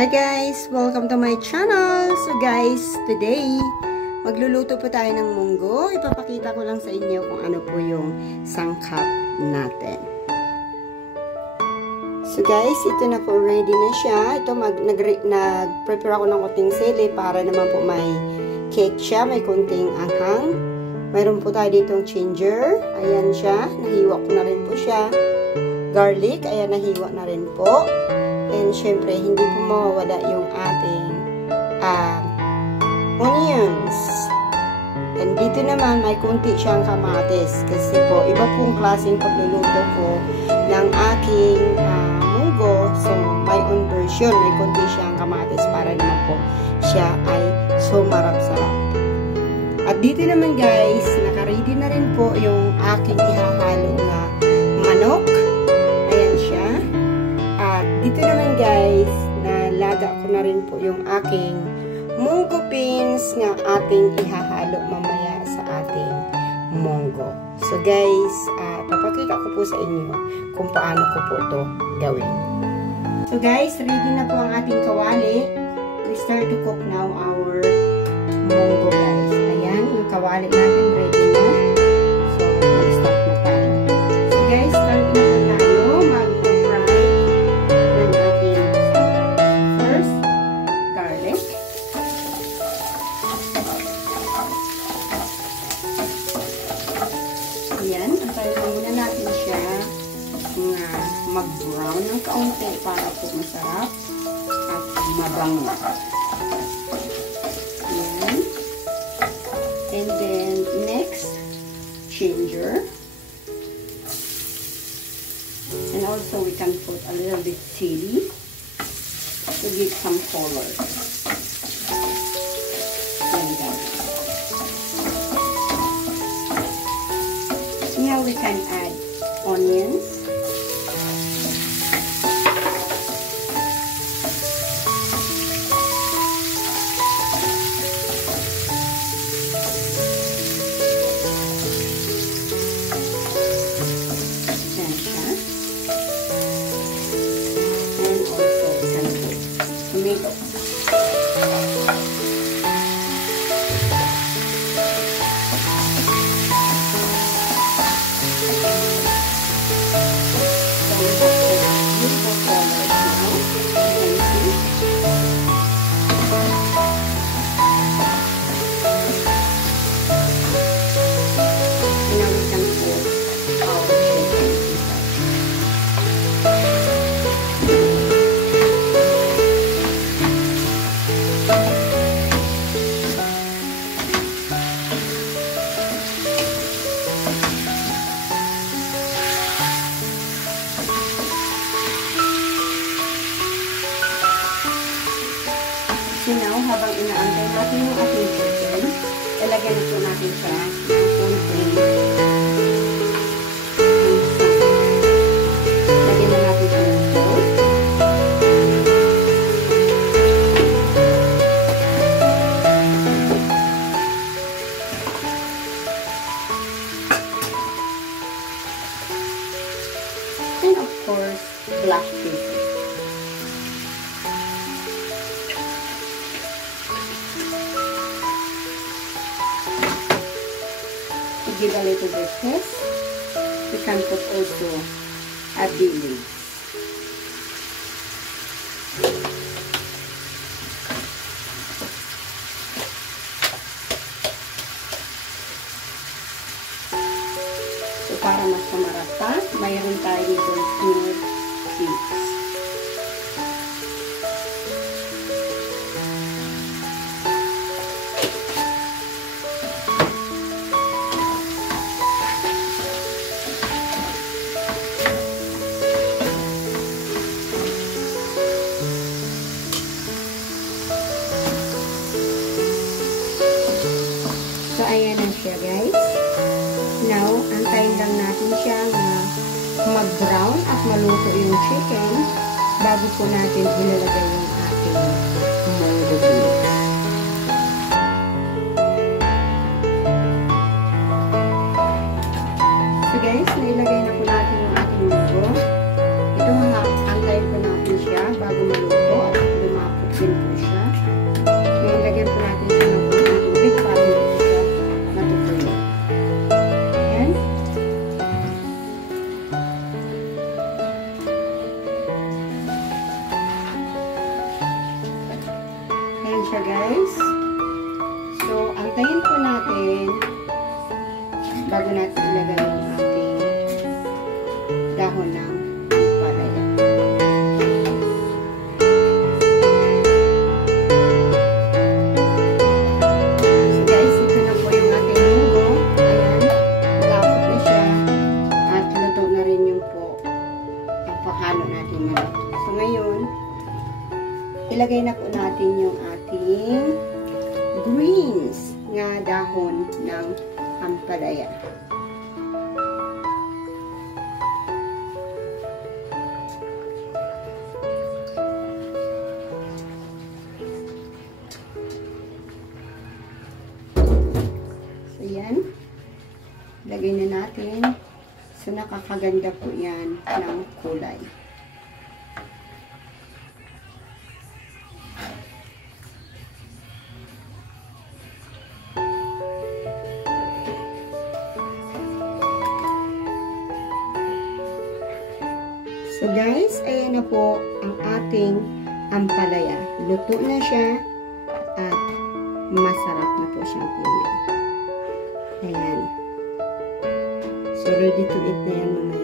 Hi guys! Welcome to my channel! So guys, today, magluluto po tayo ng munggo. Ipapakita ko lang sa inyo kung ano po yung sangkap natin. So guys, ito na po, ready na siya. Ito, nag-prepare ako ng konting sili para naman po may cake siya, may konting anghang. Mayroon po tayo ditong ginger. Ayan siya, nahiwa ko na rin po siya. Garlic, ayan, nahiwa na rin po. And syempre, hindi po mawawala yung ating onions. And dito naman, may kunti siyang kamatis. Kasi po, iba pong klaseng pagluluto po ng aking munggo. So, my own version. May kunti siyang kamatis para naman po siya ay sumarap-sarap. At dito naman guys, naka-ready na rin po yung aking ihahalo na manok. Ayan siya. At dito naman guys, nalaga ko na rin po yung aking munggo beans na ating ihahalo mamaya sa ating munggo. So guys, papakita ko po sa inyo kung paano ko po ito gawin. So guys, ready na po ang ating kawali. We start to cook now our munggo guys. Ayan, yung kawali natin ready na. So, mag-start na tayo. So guys, start na po tayo mag-fry ng ating first garlic. Ayan, antayin muna natin siya na mag-brown ng kaunti para po masarap at mabango. Ayan. And then, next, ginger. And also, we can put a little bit chili to give some color. There we go. Now, we can add onions. Tomato. So now, habang inaantay natin yung ating chicken, ilagay na po natin siya ng konting lagyan na natin siya ng salt. And of course, black pepper. Give a little bit taste. We can put also a bay leaf. So para mas mamarap pa, mayroon tayo dito smooth cubes. So, ayan na siya guys. Now, antayin lang natin siya na mag-brown at maluto yung chicken bago po natin ilalagay yung ating munggo beans. So guys, nailagay na po natin yung ating munggo. Ito, antayin po natin siya bago maluto at lumapot siya, guys. So, antayin po natin bago natin ilagay yung ating dahon ng ampalaya. So, guys, ito na po yung ating munggo. Ayan, malapot na siya. At luto na rin yung po ang paghalo natin maluto. So, ngayon, ilagay na po natin yung ating greens nga dahon ng ampalaya. So, yan. Lagay na natin. So, nakakaganda po yan ng kulay. So guys, ayan na po ang ating ampalaya. Luto na siya at masarap na po siyang pinuin. Ayan. So ready to eat na yan mamaya.